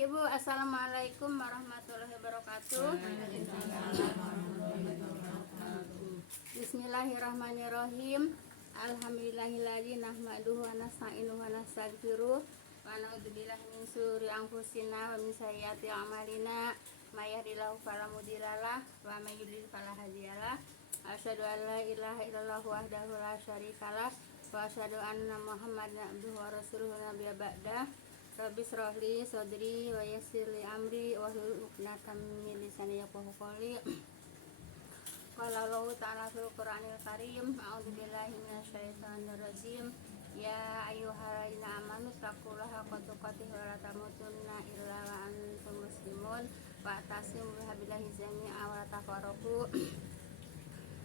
Ibu, assalamualaikum warahmatullahi wabarakatuh. Bismillahirrahmanirrahim. Alhamdulillahilladzi nahmaduhu wa nasta'inuhu wa nastaghfiruh wa na'udzubillahi min syururi anfusina wa min sayyiati a'malina. May yahdihillahu fala mudhillalah wa may yudlil fala hadiyalah. Asyhadu an la ilaha illallah wahdahu la syarikalah wa asyhadu anna Muhammadan abduhu wa rasuluhu nabiyya ba'dah. Rabbi shrah li sadri wa yassir li amri wahlul 'uqdatam min lisani yafqahu qawli. Qala Allahu ta'ala fil Qur'anil Karim, a'udzu billahi minasyaitonir rajim. Ya ayyuhalladzina amanu taqullaha haqqa tuqatih wa la tamutunna illa wa antum muslimun wa atasimu bihablillahi jami'an wa la tafarraqu.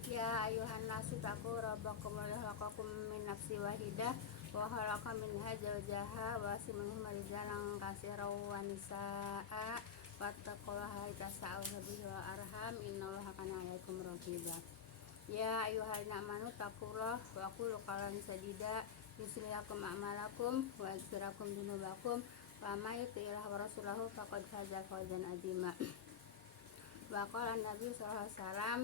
Ya ayyuhan nasu taqu rabbakum alladzi khalaqakum min nafsin wahidah wa khalaqa minha zawjaha wa minhuma rijalan katsiran wa nisaa'a wattaqullaha tasa'aluna bihi wal arham innallaha kana 'alaikum raqiba. Ya ayyuhalladzina amanu taqullaha wa qulu qawlan sadida yuslih lakum a'malakum wa yaghfir lakum dzunubakum wa may yuti'illaha wa rasulahu faqad faza fawzan 'azima. Wa qala Nabi sallallahu alaihi wasallam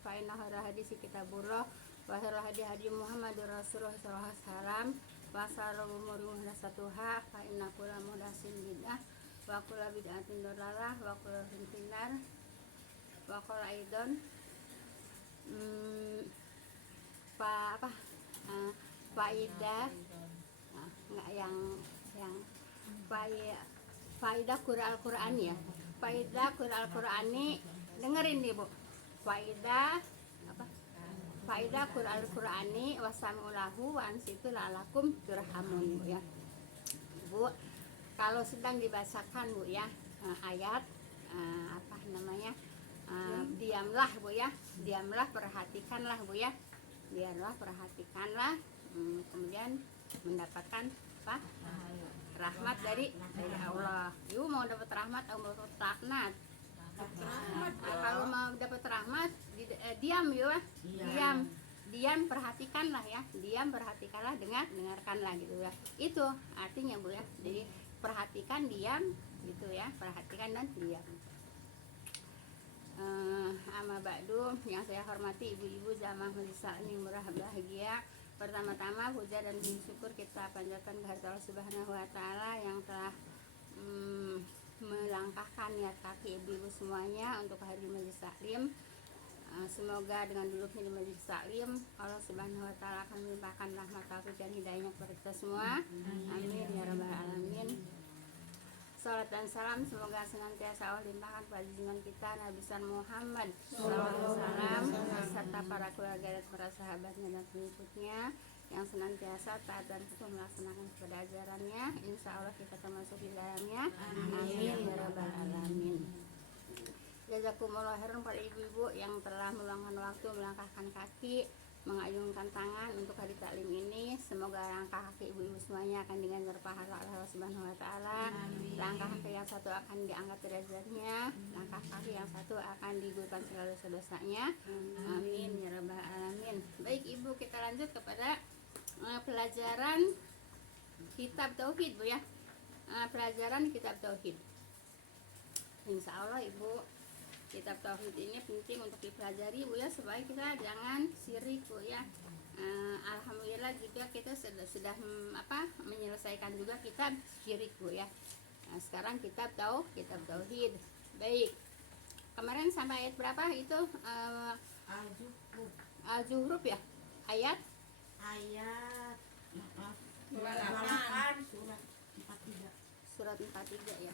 fa inna khairal hadisi kitabullah wa khairal hadi Muhammadur Rasulullah sallallahu alaihi wasallam wa sharrul umuri muhdatsatuha fa inna kulla muhdatsin bid'ah wa kulla bid'atin dhalalah wa kulla finnar wa qala aidan faidah enggak yang faidah Qur'an ya. Faidah Qur'ani, dengerin nih Bu. Faidah Qur'ani wasami'ulahu wa ansitu la'alakum turhamun Bu ya. Bu, kalau sedang dibacakan Bu ya, ayat diamlah Bu ya. Diamlah, perhatikanlah Bu ya. Biarlah, perhatikanlah, kemudian mendapatkan apa? Rahmat dari Allah. Ibu mau dapat rahmat atau mau dapat laknat? Kalau mau dapat rahmat, diam ya. Diam, perhatikanlah ya. Diam, perhatikanlah, dengarkanlah gitu ya. Itu artinya Bu ya. Jadi perhatikan, diam gitu ya. Perhatikan dan diam. Amma ba'du, yang saya hormati ibu-ibu jamaah majelis taklim murah bahagia. Pertama-tama puja dan puji syukur kita panjatkan kehadirat Allah Subhanahu wa taala yang telah melangkahkan niat kaki ibu-ibu semuanya untuk hadir majelis taklim. Semoga dengan duduknya di majelis taklim Allah Subhanahu wa taala akan melimpahkan rahmat taufik dan hidayahnya kepada kita semua. Amin ya rabbal alamin. Salat dan salam semoga senantiasa Allah limpahkan pada junjungan kita Nabi Muhammad SAW serta para keluarga dan para sahabatnya dan pengikutnya yang senantiasa taat dan patuh melaksanakan kepada ajarannya. Insya Allah kita termasuk di dalamnya. Amin ya rabbal alamin. Jazakumullah khairan pada ibu-ibu yang telah meluangkan waktu, melangkahkan kaki, mengayunkan tangan untuk hadir taklim ini. Semoga langkah kaki ibu-ibu semuanya akan dengan berpahala Allah Subhanahu wa taala. Langkah kaki yang satu akan diangkat derajatnya, langkah kaki yang satu akan digugurkan segala dosa-dosanya. Amin ya rabbal alamin. Baik Ibu, kita lanjut kepada pelajaran kitab tauhid Bu ya. Pelajaran kitab tauhid. Insya Allah Ibu, kitab tauhid ini penting untuk dipelajari Bu ya, supaya kita jangan syirik Bu ya. Alhamdulillah juga kita sudah menyelesaikan juga kitab syirik Bu ya. Nah, sekarang kitab tauhid. Baik. Kemarin sampai ayat berapa itu? Al-Zuhruf ya. Ayat 28 surat 43 ya.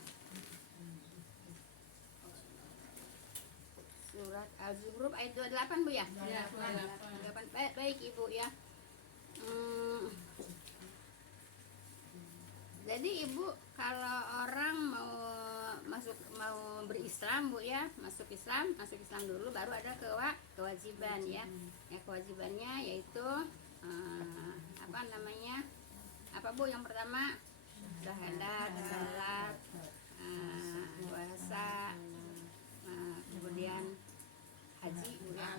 Surat Al-Zuhruf ayat 28 Bu ya? Ya, 28. Baik Ibu ya. Jadi Ibu, kalau orang mau berislam Bu ya, masuk Islam dulu baru ada kewajiban ya. Ya, kewajibannya yaitu apa Bu yang pertama? Syahadat, salat, puasa, kemudian haji Bu ya.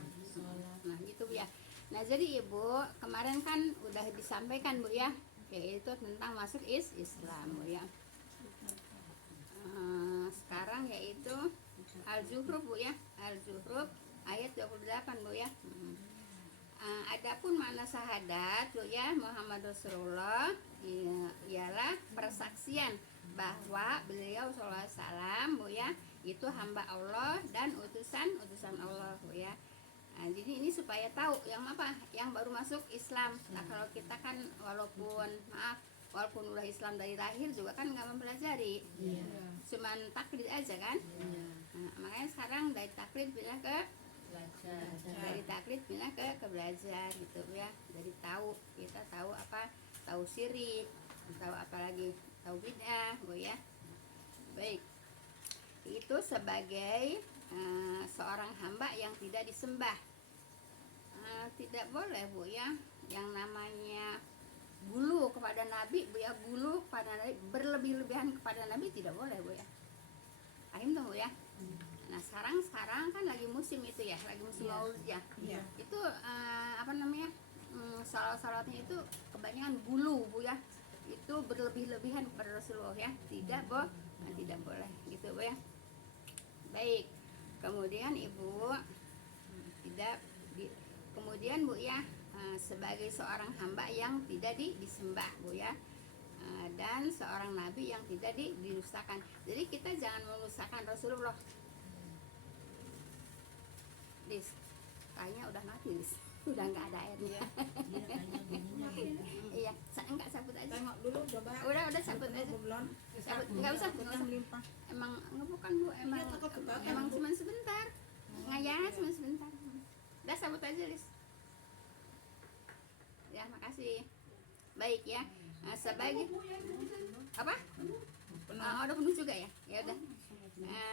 Nah gitu Bu ya. Nah jadi Ibu, kemarin kan udah disampaikan Bu ya, yaitu tentang masuk Islam Bu ya. sekarang yaitu Al-Zukhruf Bu ya. Al-Zukhruf ayat 28 Bu ya. Adapun makna syahadat Bu ya, Muhammad Rasulullah ialah persaksian bahwa beliau SAW Bu ya itu hamba Allah dan utusan Allah Bu ya. Nah, jadi ini supaya tahu yang apa, yang baru masuk Islam. Nah, kalau kita kan walaupun udah Islam dari lahir juga kan nggak mempelajari, cuman taklid aja kan. Nah, makanya sekarang dari taklid pindah ke belajar gitu ya. Dari tahu, kita tahu apa, tahu syirik, tahu apa lagi, tahu bid'ah Bu ya. Baik, itu sebagai seorang hamba yang tidak disembah. Tidak boleh Bu ya yang namanya gulu kepada Nabi Bu ya, gulu kepada Nabi, berlebih-lebihan kepada Nabi tidak boleh Bu ya. Paham tuh Bu ya. Nah sekarang kan lagi musim itu ya, lagi musim Maulid ya. Itu apa namanya, salat-salatnya itu kebanyakan gulu Bu ya, itu berlebih-lebihan kepada Rasulullah ya, tidak boleh gitu Bu ya. Baik, kemudian Ibu kemudian Bu ya, sebagai seorang hamba yang tidak disembah Bu ya, dan seorang nabi yang tidak didustakan. Jadi kita jangan mendustakan Rasulullah. Dis, kayaknya udah mati Dis, udah nggak ada airnya. Iya, enggak cabut aja. Tengok dulu coba. Udah cabut aja. Belum. Cabut, nggak usah. Emang bukan Bu, emang cuma sebentar. Ngayana cuma sebentar. Udah cabut aja Dis. Ya, makasih. Baik ya. Sebagai apa? Udah penuh juga ya. Ya udah.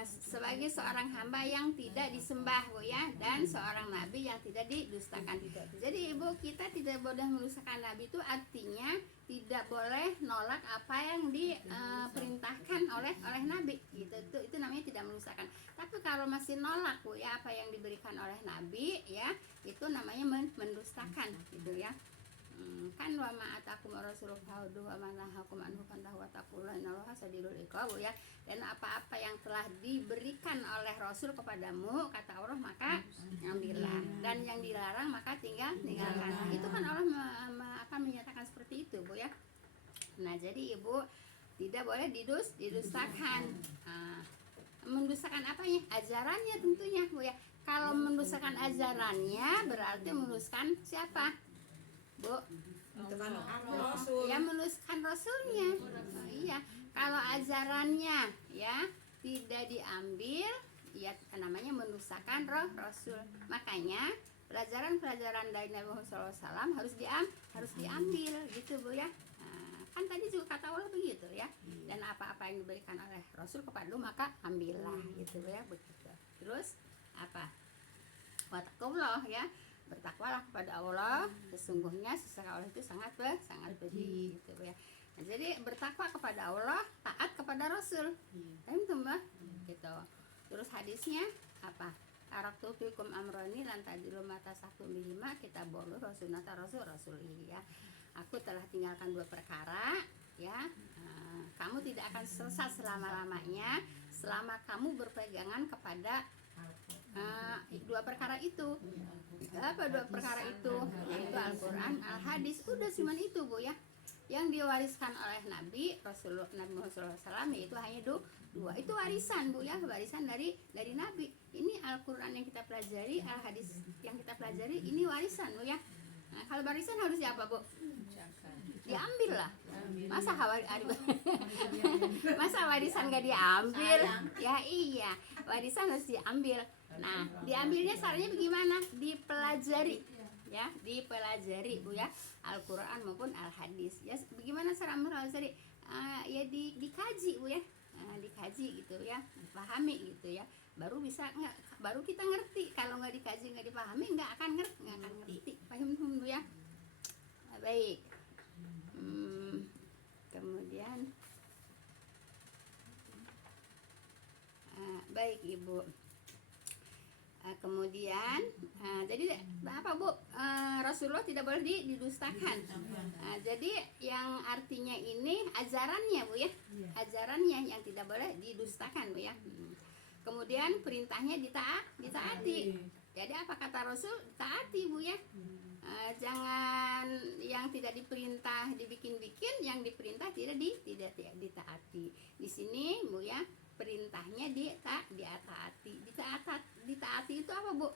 Sebagai seorang hamba yang tidak disembah Bu ya, dan seorang nabi yang tidak didustakan. Jadi Ibu, kita tidak boleh mendustakan nabi, itu artinya tidak boleh nolak apa yang diperintahkan oleh nabi gitu. Itu namanya tidak mendustakan. Tapi kalau masih nolak Bu ya apa yang diberikan oleh nabi ya, itu namanya mendustakan gitu ya. Kan wa ma atakum rasulullah fa'udhu wa ma nahakum anhu fantahu wa taqullaha innallaha sadidul iqab ya. Dan apa-apa yang telah diberikan oleh Rasul kepadamu kata Allah maka ambillah, dan yang dilarang maka tinggalkan. Itu kan Allah akan menyatakan seperti itu Bu ya. Nah jadi Ibu tidak boleh didustakan. Mendustakan apanya? Ajarannya tentunya Bu ya. Kalau mendustakan ajarannya berarti mendustakan siapa Bu? Rasul. Ya menuliskan Rasulnya. Iya, kalau ajarannya ya tidak diambil, ya namanya mendustakan Rasul. Makanya pelajaran dari Nabi Muhammad SAW harus diambil gitu Bu ya. Kan tadi juga kata Allah begitu ya. Dan apa-apa yang diberikan oleh Rasul kepada maka ambillah gitu Bu ya, begitu. Terus apa? Wattaqullah ya. Bertakwalah kepada Allah, sesungguhnya Allah itu sangat pedih gitu ya. Nah, jadi bertakwa kepada Allah, taat kepada Rasul. Paham tuh Mbak? Gitu. Terus hadisnya apa? Araktu fikum amrani lan tadilu mata satu bihima kita bolu rasulnata rasul ya. Aku telah tinggalkan 2 perkara ya. Kamu tidak akan sesat selama-lamanya selama kamu berpegangan kepada 2 perkara itu. Apa 2 perkara itu? Yaitu Al-Quran, Al-Hadis. Udah cuman itu Bu ya, yang diwariskan oleh Nabi Muhammad SAW, yaitu hanya 2. Itu warisan Bu ya, warisan dari Nabi. Ini Al-Quran yang kita pelajari, Al-Hadis yang kita pelajari, ini warisan Bu ya. Nah, kalau warisan harus apa Bu? Diambil lah. Masa warisan gak diambil? Ya iya, warisan harus diambil. Nah, diambilnya caranya bagaimana? Dipelajari ya, dipelajari Bu ya, Al-Quran maupun Al-Hadis. Ya, bagaimana cara mempelajari? Ya dikaji Bu ya. Dikaji gitu ya, pahami gitu ya. Baru kita ngerti. Kalau nggak dikaji, nggak dipahami, nggak akan ngerti. Paham Bu ya? Baik. Kemudian baik Ibu. Kemudian jadi apa Bu, Rasulullah tidak boleh didustakan. Nah, jadi yang artinya ini ajarannya Bu ya, ajarannya yang tidak boleh didustakan Bu ya. Kemudian perintahnya ditaati. Jadi apa kata Rasul? Taati Bu ya. Jangan yang tidak diperintah dibikin-bikin, yang diperintah tidak ditaati. Di sini Bu ya, perintahnya ditaati itu apa Bu?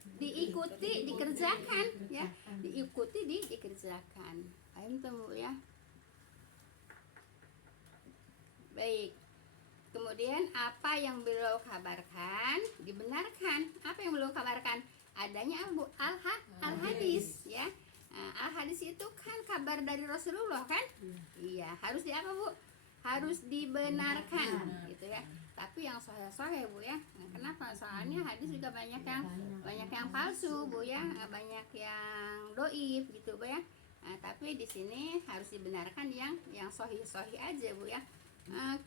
Diikuti, dikerjakan ya, diikuti, dikerjakan. Paham tuh Bu ya? Baik. Kemudian apa yang beliau kabarkan dibenarkan. Apa yang beliau kabarkan? Adanya al-hadis ya. Al-hadis itu kan kabar dari Rasulullah kan? Iya, harus di apa Bu? Harus dibenarkan gitu ya. Tapi yang sahih Bu ya. Kenapa? Soalnya hadis juga banyak yang palsu Bu ya, banyak yang doif gitu Bu ya. Tapi di sini harus dibenarkan yang sahih aja Bu ya.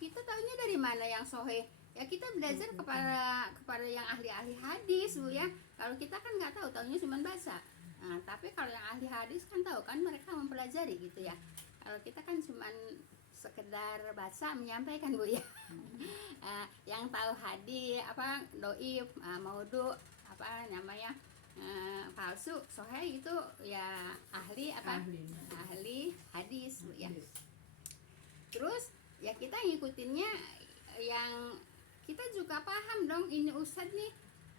Kita tahunya dari mana yang sahih? Ya kita belajar kepada yang ahli hadis Bu ya. Kalau kita kan nggak tahu, tahunya cuma baca. Tapi kalau yang ahli hadis kan tahu kan, mereka mempelajari gitu ya. Kalau kita kan cuma sekedar baca menyampaikan Bu ya. Yang tahu hadis apa doif, maudhu, apa namanya palsu, sahih itu ya ahli hadis Bu ya. Terus ya kita ngikutinnya yang kita juga paham dong, ini Ustadz nih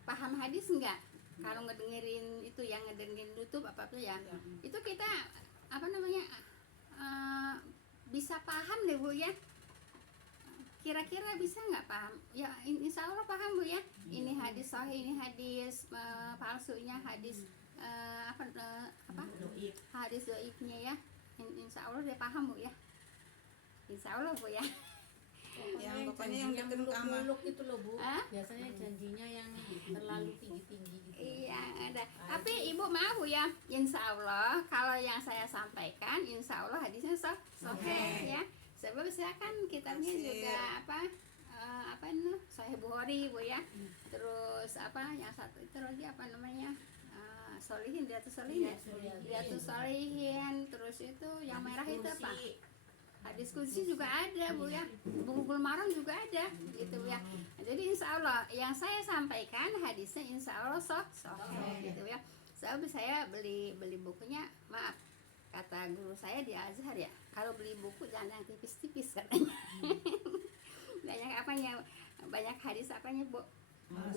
paham hadis enggak? Kalau ngedengerin itu, yang ngedengerin YouTube apa tuh ya, itu kita apa namanya bisa paham deh Bu ya. Kira-kira bisa nggak paham? Ya insya Allah paham Bu ya. Ini hadis sahih, ini hadis palsunya, hadis hadis doifnya ya. Insya Allah dia paham Bu ya. Insya Allah Bu ya. Pokoknya yang deket kamar itu loh Bu. Biasanya janjinya yang terlalu tinggi-tinggi gitu. Iya ada. Tapi Ibu maaf Bu ya. Insya Allah kalau yang saya sampaikan, Insya Allah hadisnya sahih ya. Sebab saya kan kitabnya juga apa nih Sahih Bukhari Bu ya. Terus apa yang satu itu lagi apa namanya? Solihin, Riyadhus Shalihin ya. Riyadhus Shalihin. Terus itu yang merah itu apa? Hadis kunci juga ada Bu ya, Bulughul Maram juga ada gitu ya. Jadi insya Allah yang saya sampaikan hadisnya insya Allah sahih gitu ya. Sebab saya beli bukunya, maaf kata guru saya di Azhar ya, kalau beli buku jangan yang tipis-tipis katanya. banyak hadis apanya Bu,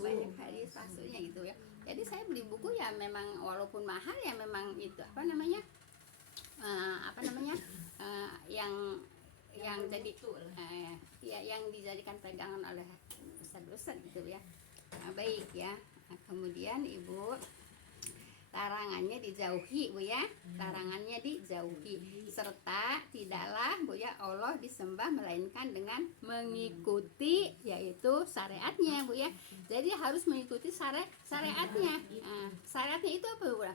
banyak hadis palsunya gitu ya. Jadi saya beli buku ya memang walaupun mahal ya memang itu yang jadi yang dijadikan pegangan oleh ustadz gitu ya. Baik ya. Kemudian Ibu, larangannya dijauhi Bu ya, larangannya dijauhi, serta tidaklah Bu ya Allah disembah melainkan dengan mengikuti yaitu syariatnya Bu ya. Jadi harus mengikuti syariatnya. Syariatnya itu apa Bu?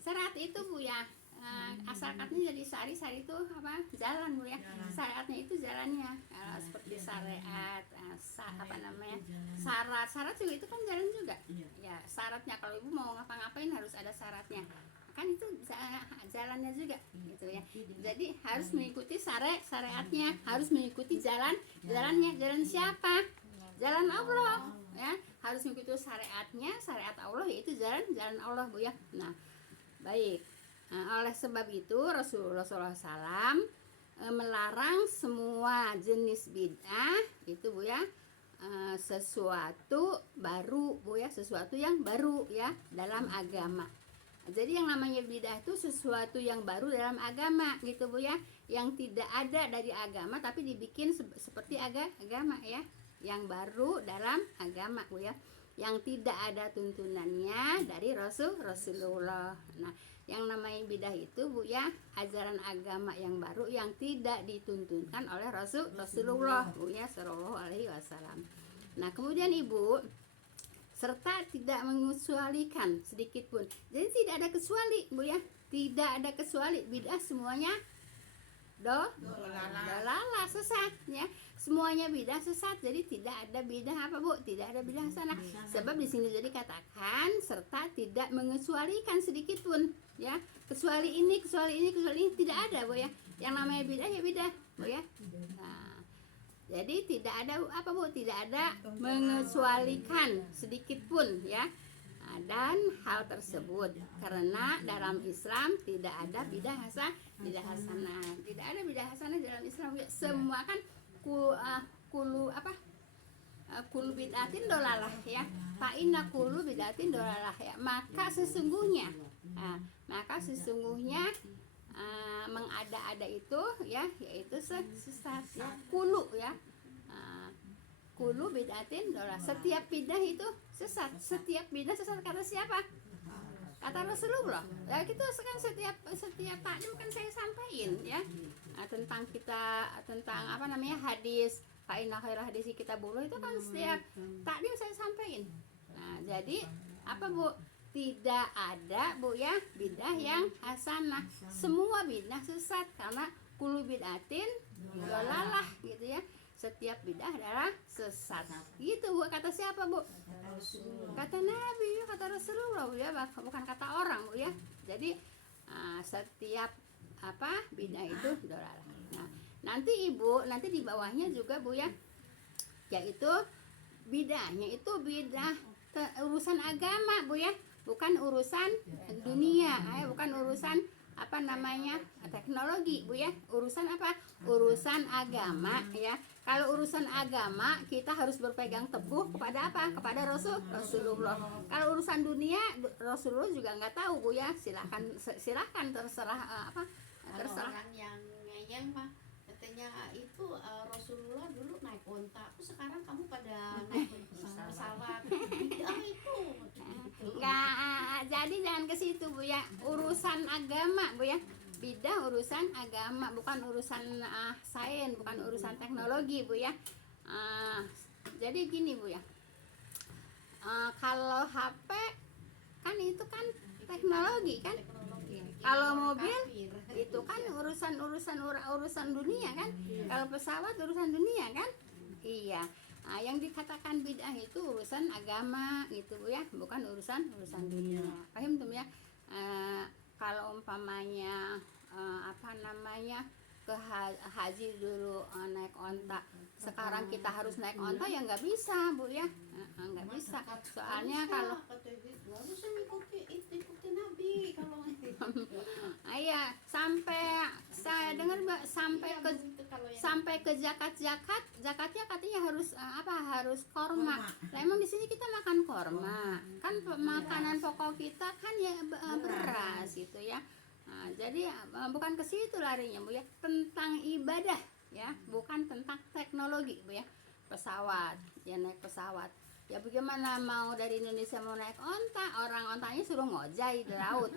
Syariat itu Bu ya, asal katanya jadi sari itu apa? Jalan Bu ya. Syariatnya itu jalannya. Seperti syariat, syarat juga itu kan jalan juga. Ya, syaratnya kalau Ibu mau ngapa-ngapain harus ada syaratnya. Kan itu jalannya juga gitu ya. Jadi harus mengikuti syariatnya, harus mengikuti jalannya. Jalan siapa? Jalan Allah ya. Harus mengikuti syariatnya, syariat Allah yaitu jalan Allah Bu ya. Nah, baik. Oleh sebab itu Rasulullah SAW melarang semua jenis bid'ah itu Bu ya, sesuatu baru Bu ya, sesuatu yang baru ya dalam agama. Jadi yang namanya bid'ah itu sesuatu yang baru dalam agama gitu Bu ya, yang tidak ada dari agama tapi dibikin seperti agama ya, yang baru dalam agama Bu ya, yang tidak ada tuntunannya dari Rasulullah. Nah, yang namanya bidah itu Bu ya, ajaran agama yang baru yang tidak dituntunkan oleh Rasulullah Bu ya sallallahu alaihi wasallam. Nah, kemudian Ibu, serta tidak mengecualikan sedikit pun. Jadi tidak ada kecuali Bu ya, tidak ada kecuali, bidah semuanya dolalah, sesat ya. Semuanya bidah sesat. Jadi tidak ada bidah apa Bu? Tidak ada bidah sana. Sebab di sini jadi katakan serta tidak mengecualikan sedikit pun. kecuali ini, tidak ada Bu ya. Yang namanya bidah ya bidah Bu ya. Nah, jadi tidak ada apa Bu, tidak ada mengecualikan sedikit pun ya. Nah, dan hal tersebut karena dalam Islam tidak ada bidah hasanah, tidak ada bidah hasanah dalam Islam ya. Semua kan kulu bid'atin dolalah ya, fa inna kulu bid'atin dolalah ya. Maka sesungguhnya mengada-ada itu ya, yaitu sesat ya. Kulu ya, kulu bid'atin dolalah. Setiap bidah itu sesat. Setiap bidah sesat kata siapa? Kata Rasulullah. Ya kita sekarang setiap taklim kan saya sampaikan ya. Tentang apa namanya hadis fa inna khairah hadisi kitabullah itu kan setiap taklim saya sampaikan. Nah, jadi apa Bu? Tidak ada Bu ya bidah yang hasanah. Semua bidah sesat karena kullu bid'atin dolalah gitu ya. Setiap bidah adalah sesat. Gitu Bu, kata siapa Bu? Kata Nabi, kata Rasulullah Bu ya, bukan kata orang Bu ya. Jadi setiap bidah itu dolalah. Nah, nanti Ibu, nanti di bawahnya juga Bu ya, yaitu bidahnya itu bidah urusan agama Bu ya, bukan urusan dunia, bukan urusan apa namanya teknologi Bu ya, urusan apa? Urusan agama ya. Kalau urusan agama kita harus berpegang teguh kepada apa? Kepada Rasulullah. Kalau urusan dunia Rasulullah juga nggak tahu Bu ya. Silakan terserah terserah. Orang yang ngeyel mah katanya itu Rasulullah dulu naik onta, sekarang kamu pada naik pesawat. Itu Enggak, jadi jangan ke situ Bu ya. Urusan agama Bu ya. Bidah urusan agama, bukan urusan sains, bukan urusan teknologi Bu ya. Jadi gini Bu ya. Kalau HP kan itu kan teknologi kan. Kalau mobil itu kan urusan dunia kan. Kalau pesawat urusan dunia kan. Iya. Nah, yang dikatakan bid'ah itu urusan agama gitu Bu ya, bukan urusan dunia. Paham tuh ya? Kalau umpamanya ke haji dulu naik onta, sekarang kita harus naik onta ya nggak bisa Bu ya, nggak bisa. Soalnya kalau harus ikuti Nabi kalau iya, sampai saya dengar Mbak, sampai ke zakatnya katanya harus harus korma. Nah, emang di sini kita makan korma kan, makanan pokok kita kan ya beras gitu ya. Nah, jadi bukan ke situ larinya Bu ya, tentang ibadah ya, bukan tentang teknologi Bu ya. Pesawat ya, naik pesawat ya, bagaimana mau dari Indonesia mau naik onta, orang ontanya suruh ngojai di laut.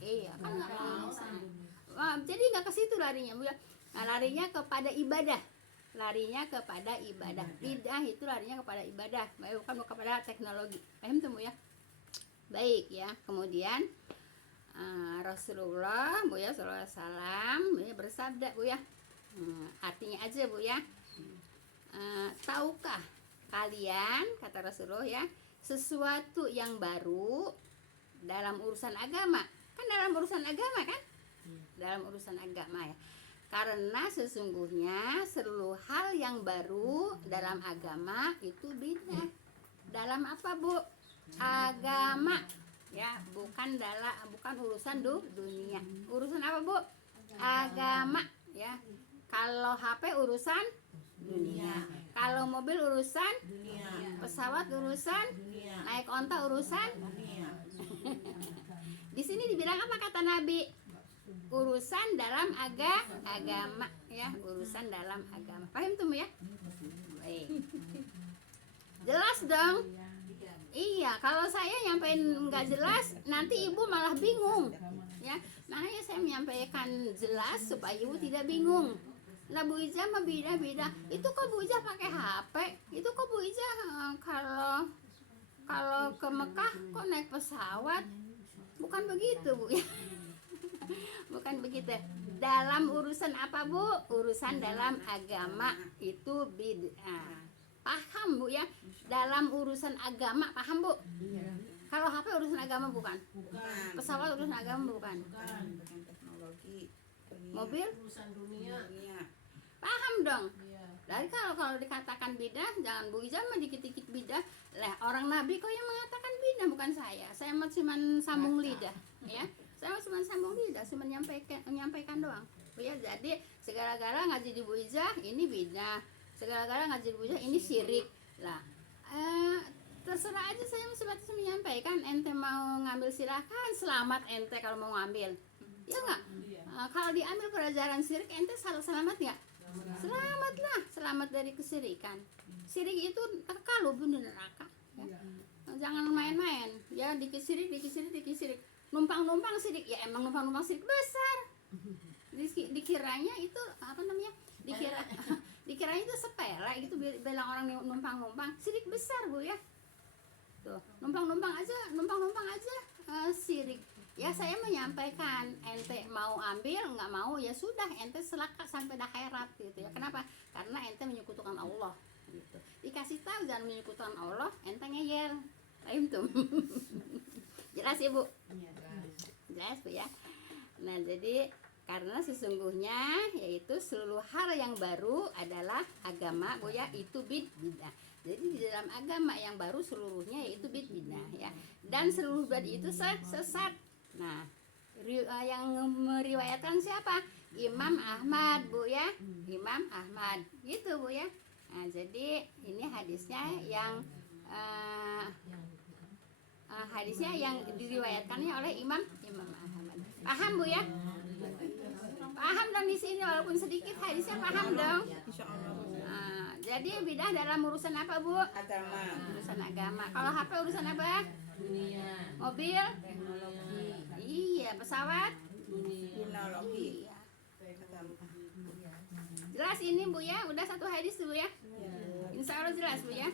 Iya kan nggak bisa. Jadi nggak ke situ larinya Bu ya. Nah, larinya kepada ibadah, bidah itu larinya kepada ibadah, bukan kepada teknologi. Paham tuh Bu ya? Baik ya. Kemudian Rasulullah Bu ya sallallahu alaihi wasallam bersabda Bu ya, artinya aja Bu ya, tahukah kalian, kata Rasulullah ya, sesuatu yang baru dalam urusan agama? Kan dalam urusan agama kan? Dalam urusan agama ya. Karena sesungguhnya seluruh hal yang baru dalam agama itu bidah. Dalam apa Bu? Agama ya, bukan urusan dunia. Urusan apa Bu? Agama ya. Kalau HP urusan dunia, kalau mobil urusan dunia, pesawat urusan dunia, naik onta urusan dunia. Di sini dibilang apa kata Nabi? Urusan dalam agama ya, urusan dalam agama. Paham tuh ya? Baik. Jelas dong? Iya, kalau saya nyampein nggak jelas nanti Ibu malah bingung ya. Makanya saya menyampaikan jelas supaya Ibu tidak bingung. Lah Bu Ija mah beda-beda. Itu kok Bu Ija pakai HP? Itu kok Bu Ija kalau ke Mekah kok naik pesawat? Bukan begitu Bu ya. Bukan begitu. Dalam urusan apa Bu? Urusan dalam agama itu bid'ah. Paham Bu ya? Dalam urusan agama paham Bu? Kalau HP urusan agama bukan? Bukan. Pesawat urusan agama bukan? Bukan. Dengan teknologi. Dunia. Mobil? Urusan dunia. Dunia. Paham dong. Iya. Dari kalau dikatakan bidah, jangan Bu Ijam mah dikit-dikit bidah. Lah orang Nabi kok yang mengatakan bidah, bukan saya. Saya mah cuma sambung lidah, ya. Saya mah cuma sambung lidah, cuma menyampaikan doang. Bu ya, jadi segala-gala ngaji di Bu Ijah ini bidah. Segala-gala ngaji di Bu Ijah ini syirik. Lah, terserah aja, saya sebatas menyampaikan. Ente mau ngambil silahkan, selamat ente kalau mau ngambil. Ya enggak? Iya. Kalau diambil pelajaran syirik, ente selamat nggak? Selamatlah, selamat dari kesirikan. Sirik itu kekal loh di neraka. Ya. Jangan main-main. Ya dikit sirik. Numpang-numpang sirik. Ya emang numpang-numpang sirik besar. Dikiranya itu apa namanya? Dikiranya itu sepele. Itu bilang orang numpang-numpang. Sirik besar Bu ya. Tuh, numpang-numpang aja sirik. Ya saya menyampaikan, ente mau ambil nggak mau ya sudah, ente selaka sampai dah akhirat gitu ya. Kenapa? Karena ente menyekutukan Allah gitu. Dikasih tahu jangan menyekutukan Allah, ente ngeyel. Paham tuh? Jelas ya Bu? Jelas Bu ya. Nah jadi karena sesungguhnya yaitu seluruh hal yang baru adalah agama Bu ya, itu bidah. Jadi di dalam agama yang baru seluruhnya yaitu bidah ya. Dan seluruh bidah itu sesat. Nah, yang meriwayatkan siapa? Imam Ahmad Bu ya, Imam Ahmad gitu Bu ya. Nah, jadi ini hadisnya yang diriwayatkannya oleh Imam Ahmad. Paham Bu ya? Paham dong di sini walaupun sedikit hadisnya paham dong. Insya Allah. Nah, jadi bidah dalam urusan apa Bu? Agama. Urusan agama. Kalau HP urusan apa? Dunia. Mobil? Teknologi. Iya, pesawat? Teknologi. Iya. Agama. Jelas ini Bu ya, udah satu hadis Bu ya. Insya Allah jelas Bu ya.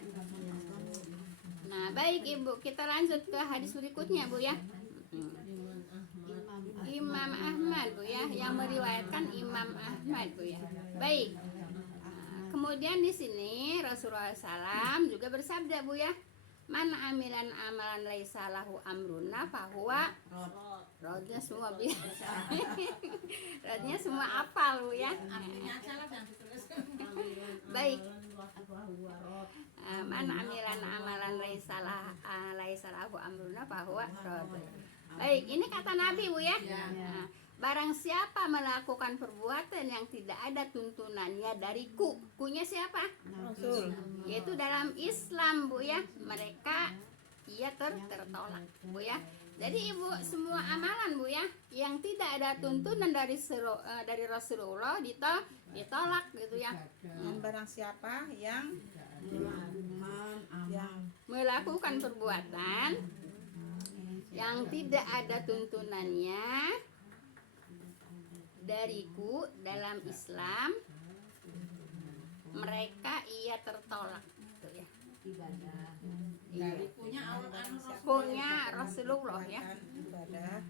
Nah baik Ibu, kita lanjut ke hadis berikutnya Bu ya. Imam Ahmad Bu ya, yang meriwayatkan Imam Ahmad Bu ya. Baik. Nah, kemudian di sini Rasulullah SAW juga bersabda Bu ya, man amilan amalan laisa lahu amruna fahuwa rodnya semua biasa. Rodnya semua apal Bu ya. Artinya salah dan ditulis. Baik. Man amilan amalan laisa lahu amruna fahuwa rod. Baik, ini kata Nabi Bu ya. Nah, barang siapa melakukan perbuatan yang tidak ada tuntunannya dariku, kunya siapa? Rasul. Yaitu dalam Islam Bu ya, mereka ia tertolak Bu ya. Jadi Ibu, semua amalan Bu ya yang tidak ada tuntunan dari Rasulullah ditolak gitu ya. Dan barang siapa yang Melakukan perbuatan yang tidak ada tuntunannya dariku dalam Islam, mereka ia tertolak gitu ya. Dari punya Al-Quran Punya Rasulullah ya. ibadah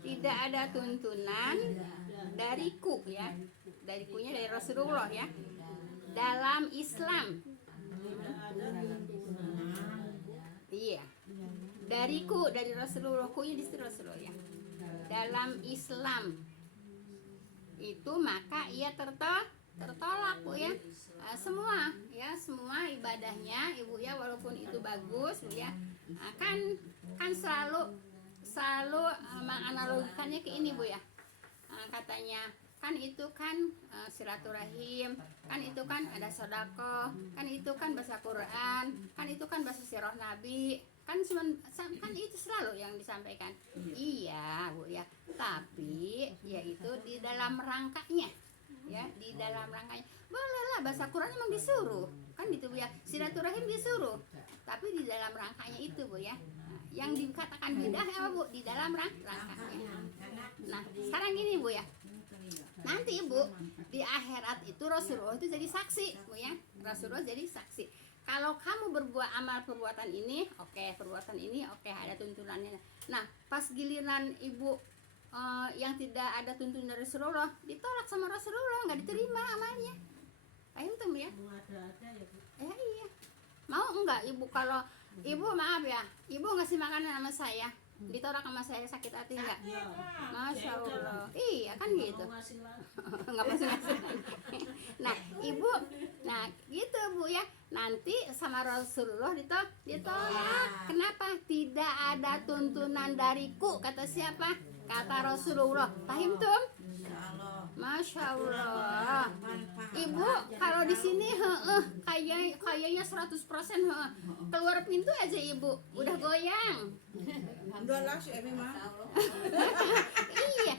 Tidak ada tuntunan dariku ya. Darikunya dari Rasulullah ya. Dalam Islam. Iya. Dariku, dari Rasulullah, kunya di situ Rasulullah ya. Dalam Islam itu maka ia tertolak Bu ya. Semua ya, semua ibadahnya Ibu ya, walaupun itu bagus Bu ya. Kan selalu menganalogikannya ke ini Bu ya. Katanya kan itu kan silaturahim, kan itu kan ada sodako, kan itu kan bahasa Quran, kan itu kan bahasa sirah Nabi, kan itu selalu yang disampaikan. Iya Bu ya, tapi yaitu di dalam rangkanya ya, di dalam rangkanya bolehlah bahasa Quran emang disuruh kan gitu Bu ya, silaturahim disuruh, tapi di dalam rangkanya itu Bu ya. Yang dikatakan bidah apa Bu? Di dalam rangkanya. Nah sekarang gini Bu ya, nanti Ibu di akhirat itu Rasulullah itu jadi saksi Bu ya. Rasulullah jadi saksi. Kalau kamu berbuat amal perbuatan ini, oke, perbuatan ini oke, ada tuntunannya. Nah, pas giliran Ibu yang tidak ada tuntunan dari Rasulullah ditolak sama Rasulullah, nggak diterima amalnya. Paham tuh Bu ya? ada ya Bu. Iya. Mau enggak ibu kalau ibu maaf ya, ibu ngasih makanan sama saya, ditolak sama saya sakit hati enggak? Masya Allah, iya kan gitu. Mau ngasih lagi. Nggak pasti ngasih. Nah ibu, nah gitu bu ya, nanti sama Rasulullah ditolak. Kenapa? Tidak ada tuntunan dariku, kata siapa? Kata Rasulullah. Paham tuh? Masya Allah. Ibu kalau di sini kayaknya 100% keluar pintu aja ibu udah goyang. Dua lah si Emi mah. Iya,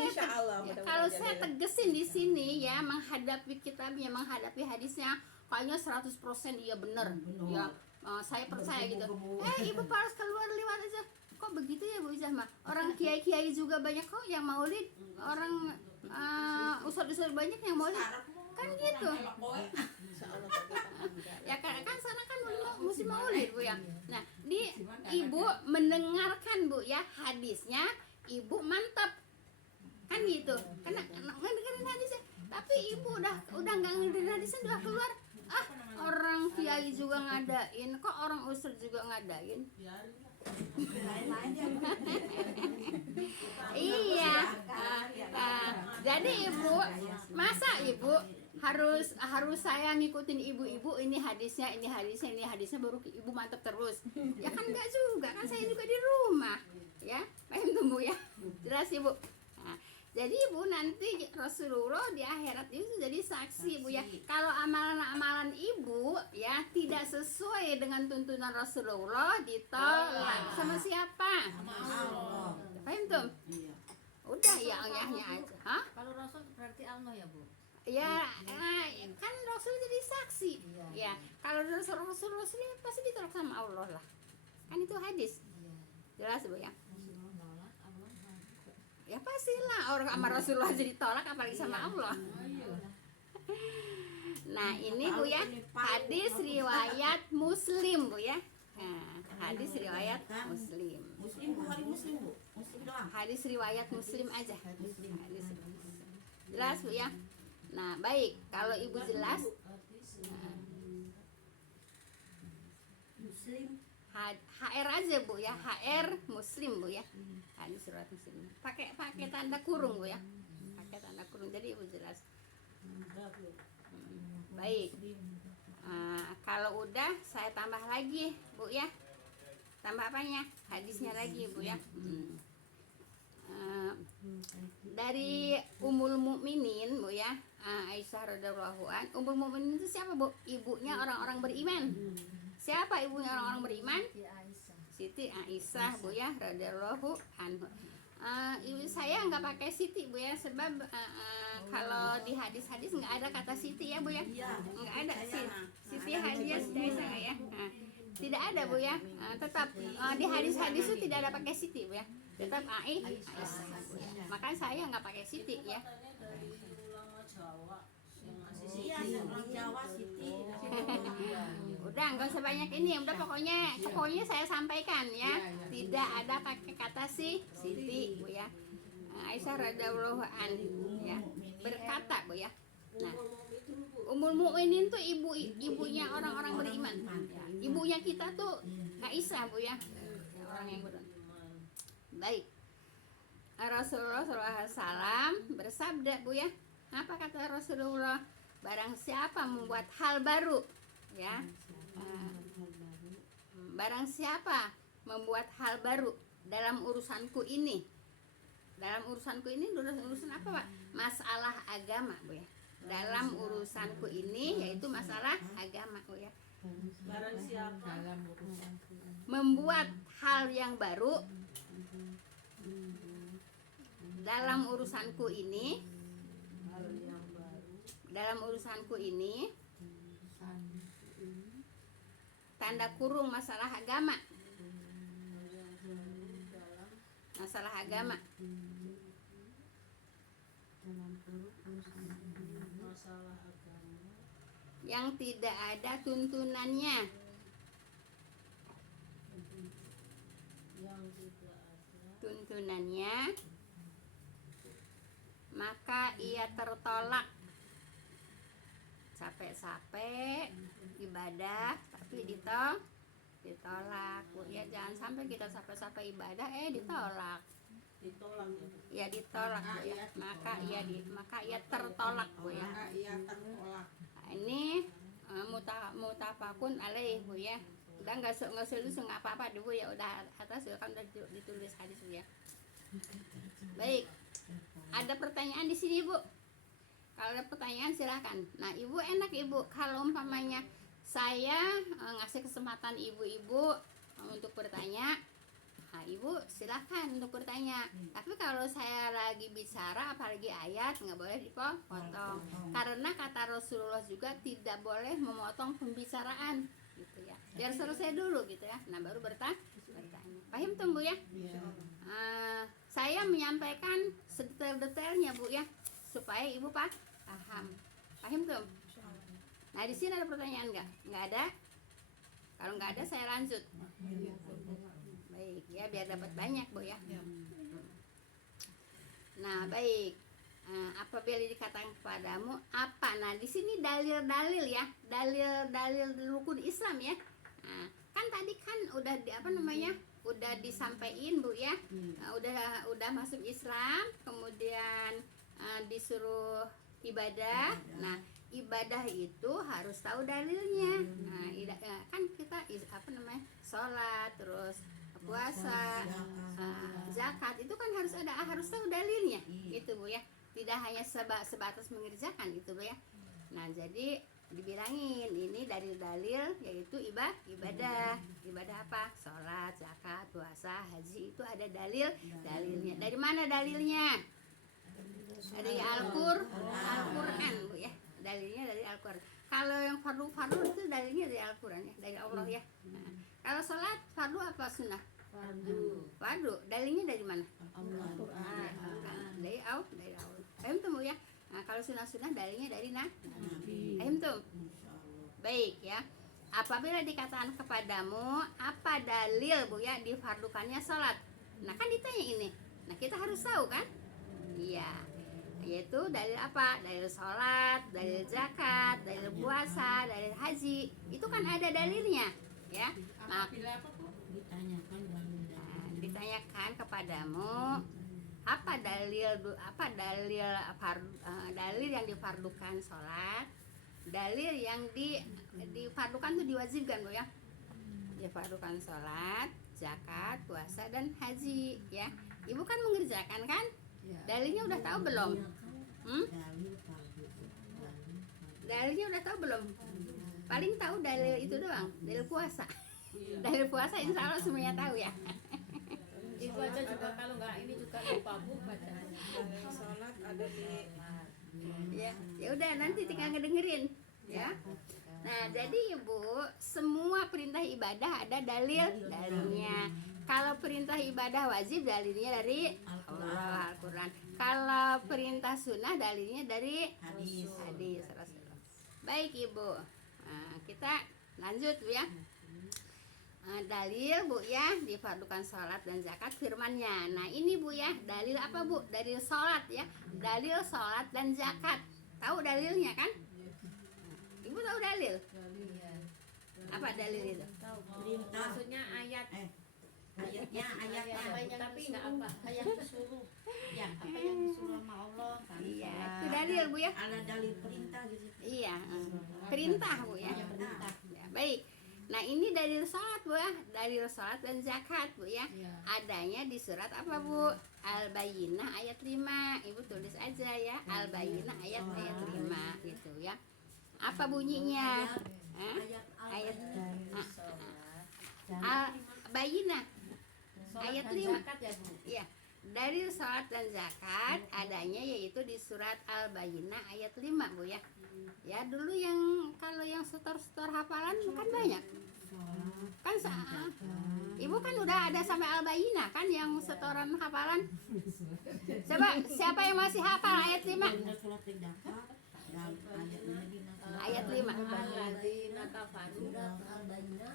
Insya Allah. kalau saya tegesin di sini ya, menghadapi kitabnya, menghadapi hadisnya, kayaknya 100% iya bener. Ya, saya percaya gitu. Ibu harus keluar lewat aja. Kok begitu ya Bu Zahma? Orang kiai-kiai juga banyak kok yang maulid, orang ustadz-ustadz banyak yang maulid. Kan gitu. Ya kan sana kan musim maulid Bu ya. Nah, ibu mendengarkan Bu ya hadisnya, ibu mantap. Kan gitu. Karena ngedengerin hadisnya, tapi ibu udah nggak ngedengerin hadisnya, udah keluar. Orang kiai juga ngadain, kok orang ustadz juga ngadain. Iya. Jadi ibu, masa ibu harus saya ngikutin ibu-ibu, ini hadisnya baru ibu mantap terus. Ya kan enggak juga, kan saya juga di rumah. Ya, paham tuh Bu ya. Jelas ibu. Nah, jadi ibu nanti Rasulullah di akhirat itu jadi saksi Bu ya. Kalau amalan-amalan ibu ya tidak sesuai dengan tuntunan Rasulullah, ditolak sama siapa? Sama Allah. Paham tuh? Udah ya ayahnya aja. Hah? Kalau Rasul berarti Allah ya Bu? Ya, kan Rasul jadi saksi. Ya, kalau Rasul pasti ditolak sama Allah lah. Kan itu hadis. Jelas Bu ya. Ya pastilah orang sama Rasulullah jadi tolak, apalagi sama Allah. Nah ini Bu ya, hadis riwayat Muslim Bu ya. Nah, hadis riwayat Muslim. Muslim Bukhari Muslim Bu. Muslim doang. Hadis riwayat Muslim aja. Hadis riwayat Muslim. Jelas Bu ya. Nah baik, kalau ibu jelas, Muslim. HR aja Bu ya, HR Muslim Bu ya. Hadis riwayat Muslim. Pakai tanda kurung Bu ya. Pakai tanda kurung, jadi ibu jelas. Baik. Kalau udah saya tambah lagi Bu ya. Tambah apanya? Hadisnya lagi Bu ya. Dari Ummul Mukminin Bu ya, Aisyah radhiyallahu an. Ummul Mukminin itu siapa Bu? Ibunya orang-orang beriman. Siapa ibunya orang-orang beriman? Siti Aisyah Bu ya radhiyallahu anha. Ibu saya nggak pakai Siti Bu ya, sebab kalau di hadis-hadis nggak ada kata Siti ya Bu ya, nggak ada Siti Hadiah Siti Aisyah nggak ya. Tidak ada Bu ya. Tetap di hadis-hadis itu tidak ada pakai Siti Bu ya, tetap Aisyah Bu ya. Makanya saya nggak pakai Siti ya. Dari ulama Jawa yang ngasih Iya, orang Jawa Siti. Udah nggak usah banyak ini, udah pokoknya saya sampaikan ya, tidak ada pakai kata Siti Bu ya. Aisyah radhiyallahu anha ya berkata Bu ya. Nah, Ummul Mukminin tuh ibunya orang-orang beriman. Ibunya kita tuh Aisyah Bu ya, orang yang beriman. Baik. Rasulullah SAW bersabda Bu ya. Apa kata Rasulullah? Barang siapa membuat hal baru ya. Barang siapa membuat hal baru dalam urusanku ini. Dalam urusanku ini urusan apa Pak? Masalah agama Bu ya. Dalam urusanku ini yaitu masalah agama Bu ya. barang siapa Membuat hal yang baru dalam urusanku ini, dalam urusanku ini, tanda kurung masalah agama, masalah agama, masalah agama yang tidak ada tuntunannya, yang tidak ada tuntunannya, maka ia tertolak. capek-capek ibadah tapi ditolak Bu ya. Jangan sampai kita capek-capek ibadah ditolak. Ditolak ya, Bu. Ya ditolak Bu ya. Maka ia tertolak Bu ya. Maka ia tertolak. Nah, ini mutafakun alaih Bu ya. Udah nggak usah apa-apa deh Bu ya. Udah atas kan udah ditulis hadis Bu ya. Baik. Ada pertanyaan di sini Bu? Kalau ada pertanyaan silakan. Nah Ibu enak Ibu kalau umpamanya saya ngasih kesempatan ibu-ibu untuk bertanya. Nah Ibu silakan untuk bertanya. Tapi kalau saya lagi bicara apalagi ayat nggak boleh dipotong. Karena kata Rasulullah juga tidak boleh memotong pembicaraan gitu ya. Biar selesai dulu gitu ya. Nah baru bertanya. Paham tuh Bu ya? Saya menyampaikan sedetail-detailnya Bu ya supaya Ibu paham. Paham tuh? Nah di sini ada pertanyaan nggak? Nggak ada? Kalau nggak ada saya lanjut. Baik ya biar dapat banyak Bu ya. Nah baik. Apabila dikatakan kepadamu apa? Nah di sini dalil-dalil ya, dalil-dalil rukun Islam ya. Nah, kan tadi kan udah udah disampaikan Bu ya. Udah masuk Islam, kemudian disuruh ibadah. Nah ibadah itu harus tahu dalilnya. Nah kan kita sholat, terus puasa, zakat itu kan harus tahu dalilnya gitu Bu ya. Tidak hanya sebatas mengerjakan gitu Bu ya. Nah jadi dibilangin ini dalil-dalil yaitu ibadah apa? Sholat, zakat, puasa, haji itu ada dalilnya. Dari mana dalilnya? Dari Al-Quran Bu ya. Dalilnya dari Al-Quran. Kalau yang fardu itu dalilnya dari Al-Quran ya, dari Allah ya. Nah, kalau sholat fardu apa sunnah? Fardu. Dalilnya dari mana? Dari Allah. Paham tuh Bu ya. Nah, kalau sunnah dalilnya dari Nabi. Paham tuh? Baik ya. Apabila dikatakan kepadamu apa dalil Bu ya difardukannya sholat. Nah kan ditanya ini. Nah kita harus tahu kan? Iya. Yaitu dalil apa? Dalil sholat, dalil zakat, dalil puasa, dalil haji. Itu kan ada dalilnya, ya. Ditanyakan kepadamu apa dalil yang difardukan sholat, dalil yang difardukan itu diwajibkan Bu ya. Difardukan sholat, zakat, puasa dan haji, ya. Ibu kan mengerjakan kan? Dalilnya udah tahu belum? Dalilnya udah tahu belum? Paling tahu dalil itu doang, dalil puasa. Dalil puasa insya Allah semuanya tahu ya. Itu aja juga kalau nggak ini juga lupa Bu bacanya. Sholat ada di Ya udah nanti tinggal ngedengerin ya. Nah jadi Ibu semua perintah ibadah ada dalilnya. Kalau perintah ibadah wajib dalilnya dari Allah Al-Quran. Kalau perintah sunnah dalilnya dari hadis Rasulullah. Baik Ibu, nah, kita lanjut Bu ya. Dalil Bu ya difardukan sholat dan zakat firmannya. Nah ini Bu ya dalil apa Bu? Dalil sholat ya. Dalil sholat dan zakat. Tahu dalilnya kan? Ibu tahu dalil? Apa dalil itu? Maksudnya ayat ayatnya tapi nggak apa Kayak disuruh ya apa yang disuruh sama Allah kan. Iya, itu dalil Bu ya. ada dalil perintah gitu. Iya, perintah Bu ya. Perintah. Ya, baik. Nah ini dalil sholat Bu ya, dalil sholat dan zakat Bu ya. Adanya di surat apa Bu? Al-Bayyinah ayat 5. Ibu tulis aja ya, Al-Bayyinah ayat 5 gitu ya. Apa bunyinya? Ayat Al-Bayyinah ayat 5. zakat ya Bu. Iya. Dalil sholat dan zakat adanya yaitu di surat Al-Bayyinah ayat 5 Bu ya. Ya dulu yang kalau yang setor hafalan kan banyak. Kan Ibu kan udah ada sampai Al-Bayyinah kan yang setoran hafalan. Coba siapa yang masih hafal ayat 5? Ayat 5. Alladzina kafaru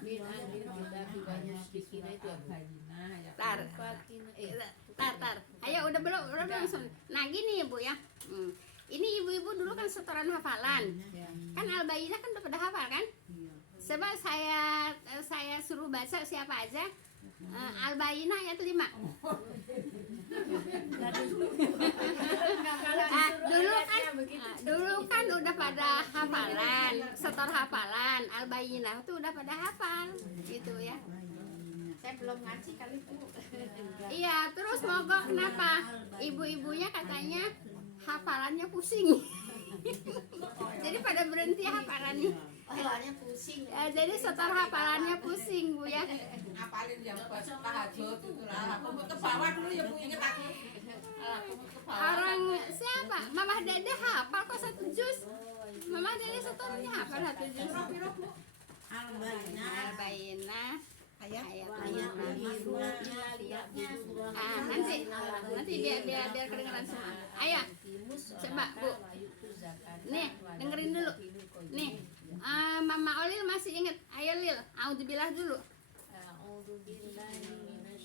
min ahli kitabi wa musyrikina itu ya Bu. Tar. Ayo udah belum langsung. Nah gini Bu ya. ini ibu-ibu dulu kan setoran hafalan. Kan Al-Bayyinah kan udah pada hafal kan? Coba saya suruh baca siapa aja. Al-Bayyinah ayat 5. Dulu kan udah pada hafalan, setor hafalan. Al-Bayyinah tuh udah pada hafal gitu ya. Saya belum ngaji kali Bu. Iya, terus mogok kenapa? Ibu-ibunya katanya hafalannya pusing. Jadi pada berhenti hafalannya. Awalnya pusing. Jadi setor hafalannya pusing Bu ya. Ngapalin yang pas tahajud itu lah. Aku ke bawah dulu ya Bu, inget aku. Aku ke bawah. Orang siapa? Mamah Dede hafal kok 1 juz. Mamah Dede setornya hafal 1 juz. Al-Bayyinah Al-Bayyinah ayat ayat 5 suratnya nanti biar kedengeran semua. Ayo, coba Bu. Nih, dengerin dulu. Nih, Mama Olil masih inget. Ayo Lil, auzubillah dulu.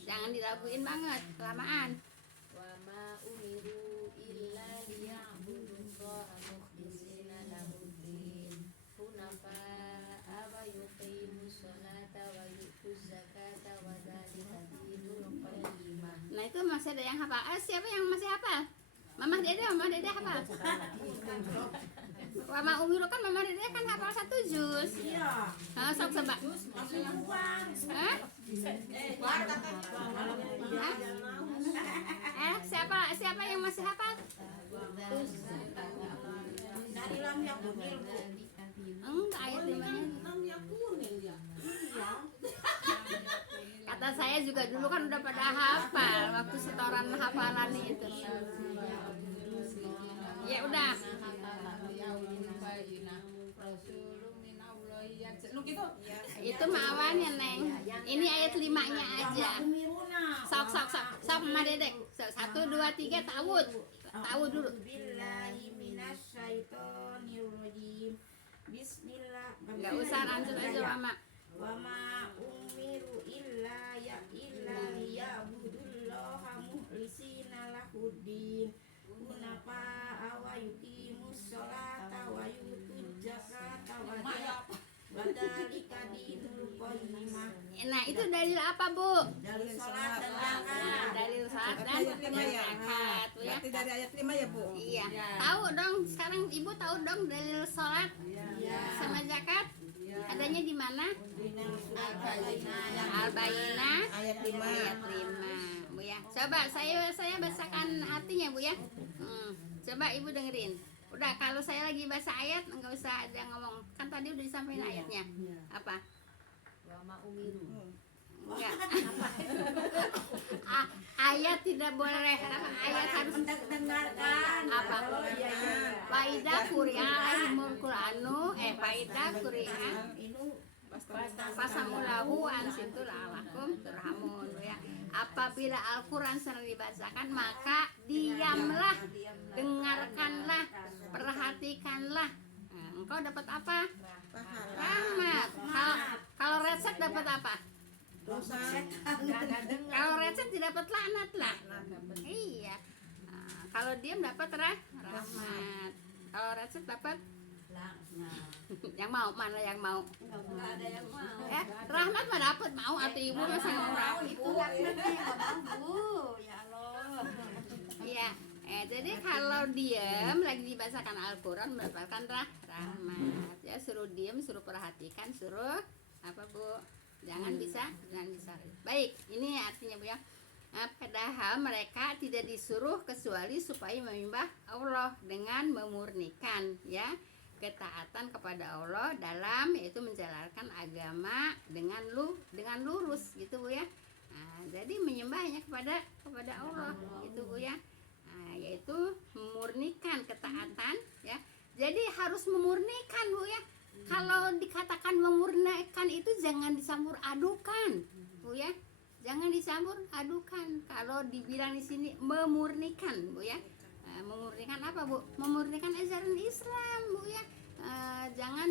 Jangan dilaguin banget, kelamaan. Wa ma umiru illa liya'budullaha mukhlishina lahuddin hunafa'a wa yuqimus sholata wa yutuz zakata wa dzalika dinul qayyimah. Nah itu masih ada yang hafal. Siapa yang masih hafal? Mama Dede hafal. Mama Umiru kan Mama Dede kan hafal 1 juz. iya Sok coba. masih buang Hah? Siapa yang masih hafal? dari lam yang bunil Bu Enggak, ayat 5-nya. Namanya kuning ya. Kata saya juga dulu kan udah pada hafal waktu setoran hafalan itu. Ya udah. Lu gitu. Itu mah awalnya Neng. Ini ayat 5-nya aja. Umiruna Sok Mama Dedek. 1 2 3 tawud. Tawud dulu. Billahi minasyaitonirrajim. Bismillah. Enggak usah lanjut aja Mama. Wa ma umiru illa liya'budullaha mukhlisina lahuddin hunafa wa yuqimus sholata wa yutuz zakata wa dzalika dinul qayyimah. Nah, itu dalil apa, Bu? Dari sholat dan zakat. Dalil salat dan Ayat 5 ya. zakat, Bu ya. Berarti dari ayat 5 ya Bu. Iya. Tahu dong, sekarang Ibu tahu dong dalil salat sama zakat? Adanya di mana? Al-Bayyinah Ayat 5. ayat 5, Bu ya. Coba saya bacakan artinya, Bu ya. Coba Ibu dengerin. Udah, kalau saya lagi baca ayat enggak usah ada ngomong. Kan tadi udah disampaikan ayatnya. Apa? Wa ma umiru Enggak. Ayat tidak boleh. Ayat harus Mendengarkan. apa? Faida Qur'an alaihimul Qur'anu faida Qur'an pasamulahu ansitul alakum turhamun ya. Apabila Al-Qur'an sedang dibacakan maka diamlah, dengarkanlah, perhatikanlah. Nah, engkau dapat apa? Rahmat. Kalau recet dapat apa? Kalau recet tidak dapat laknat lah. Iya. Nah, kalau diam dapat rahmat. Kalau recet dapat yang mau, mana yang mau? Enggak ada yang mau. Ya, rahmat mah dapat, mau atau ibu masa nggak mau? Itu laknatnya enggak mau Bu. Ya Allah. Iya. Jadi kalau diam lagi dibacakan Al-Quran mendapatkan rahmat. Ya suruh diam, suruh perhatikan, suruh apa Bu? Jangan bisa. Baik, ini artinya Bu ya. Padahal mereka tidak disuruh kecuali supaya menyembah Allah dengan memurnikan ya ketaatan kepada Allah dalam yaitu menjalankan agama dengan lurus gitu Bu ya. Nah, jadi menyembahnya kepada Allah gitu Bu ya. Nah, yaitu memurnikan ketaatan ya. Jadi harus memurnikan Bu ya. Kalau dikatakan memurnikan itu jangan dicampur adukan Bu ya. Jangan dicampur adukan. Kalau dibilang di sini memurnikan Bu ya. Memurnikan apa Bu? Memurnikan ajaran Islam Bu ya. jangan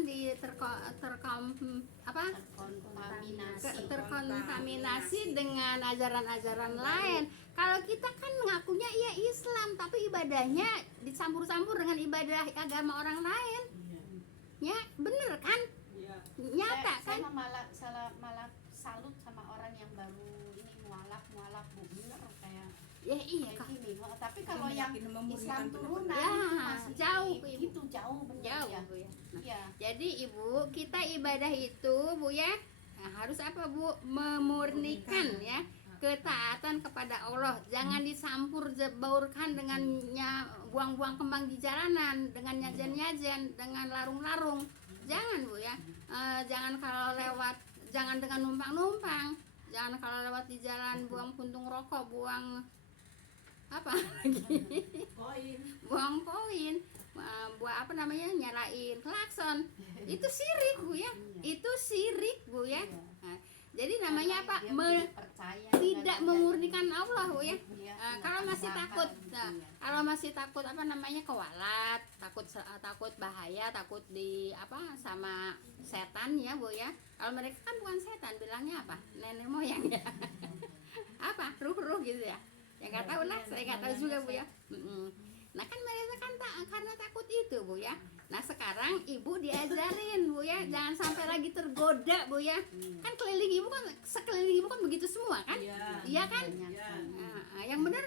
terkontaminasi dengan ajaran-ajaran lain. Kalau kita kan ngakunya iya Islam, tapi ibadahnya dicampur-campur dengan ibadah agama orang lain. Ya, bener kan? Nyata kan? Saya malah salut sama orang yang baru ini mualaf Bu, bener kayak Ya iya kayak Kak. gini. Tapi kalau yang Islam turunan Ya, itu masih jauh, Ibu. itu jauh bener Jauh ya. Bu ya. Nah, Iya. jadi Ibu, kita ibadah itu Bu ya, harus apa Bu? Memurnikan ya ketaatan kepada Allah. Jangan dicampur baurkan dengan buang-buang kembang di jalanan, dengan nyajan-nyajan, dengan larung-larung. Jangan Bu ya. Jangan kalau lewat, jangan dengan numpang-numpang. Jangan kalau lewat di jalan buang puntung rokok, buang apa lagi? Buang koin, buat apa namanya, nyalain klakson. Itu syirik Bu ya. Itu syirik Bu ya. Nah, jadi namanya apa? Tidak memurnikan Allah Bu ya. Kalau masih takut, kalau masih takut apa namanya, kewalat, takut bahaya, takut di apa sama setan ya Bu ya. Kalau mereka kan bukan setan, bilangnya apa? Nenek moyang ya. Apa? Ruh-ruh gitu ya. Ya nggak tahu lah, saya nggak tahu juga Bu ya. Nah kan mereka kan karena takut itu Bu ya. Nah sekarang Ibu diajarin Bu ya, jangan sampai lagi tergoda Bu ya. Kan keliling Ibu kan, sekeliling Ibu kan begitu semua kan? Iya kan? Nah, yang benar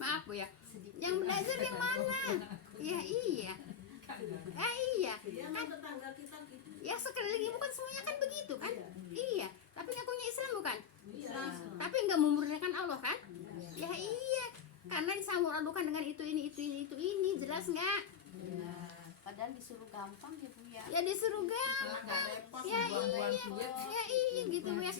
maaf Bu ya. Yang belajar yang mana? Ya iya. Iya. Kan tetangga kita gitu. ya sekeliling Ibu kan semuanya kan begitu kan? Iya. Tapi ngakunya Islam bukan? Tapi nggak memurnikan Allah kan? Ya iya. Karena dicampur adukan dengan itu ini, jelas nggak? Padahal disuruh gampang ya Bu ya. Ya disuruh gampang. Ya iya gitu Bu ya.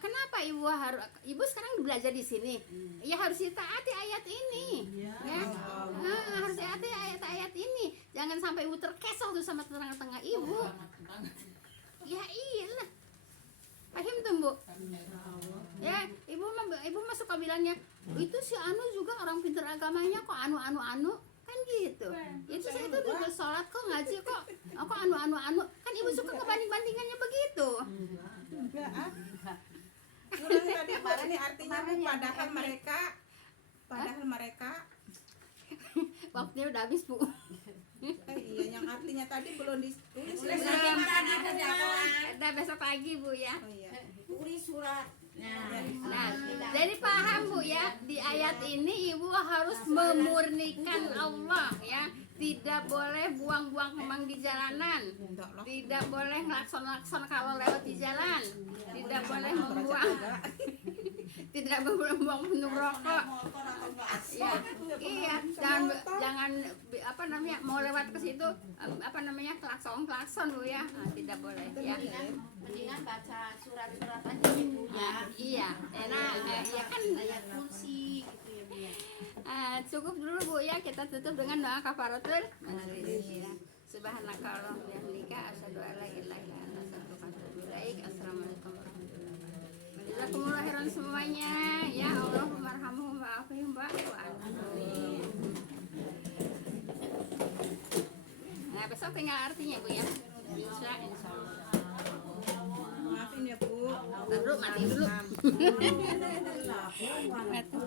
Kenapa Ibu sekarang belajar di sini? Ya harus ditaati ayat ini. Ya. Harus ditaati ayat ini. Jangan sampai Ibu terkesel tuh sama tetangga Ibu. Ya iyalah. Paham tuh Bu? Ya, Ibu mah suka bilangnya, itu si Anu juga orang pintar agamanya kok anu kan gitu. Itu saya tuh udah sholat kok, ngaji kok anu kan Ibu suka kebanding-bandingannya begitu. Ulang tadi Bu, ini artinya Bu, padahal mereka Waktunya udah habis Bu. iya, yang artinya tadi belum ditulis. Udah besok pagi Bu ya. Oh iya. Tulis surat. Nah, jadi paham Bu ya, di ayat ini Ibu harus memurnikan Allah ya. Tidak boleh buang-buang kembang di jalanan. Tidak boleh ngelakson-lakson kalau lewat di jalan. Tidak boleh membuang puntung rokok. Ya, iya, jangan apa namanya, mau lewat ke situ apa namanya, klakson Bu ya. Nah, tidak boleh ya. Mendingan baca surat-surat aja Bu ya. Iya, ya kan Ayat kursi gitu ya Bu ya. cukup dulu Bu ya, kita tutup dengan doa kafaratul majlis. Subhanakallahumma wa bihamdika asyhadu an la ilaha illa anta astaghfiruka wa atubu ilaik. Assalamualaikum warahmatullahi wabarakatuh. Jazakumullah khairan semuanya. Ya Allahumma arhamhum wa afihim wa anhum. Nah, besok tinggal artinya Bu ya. Insyaallah. Maafin ya Bu. Dulu mati dulu. Mati.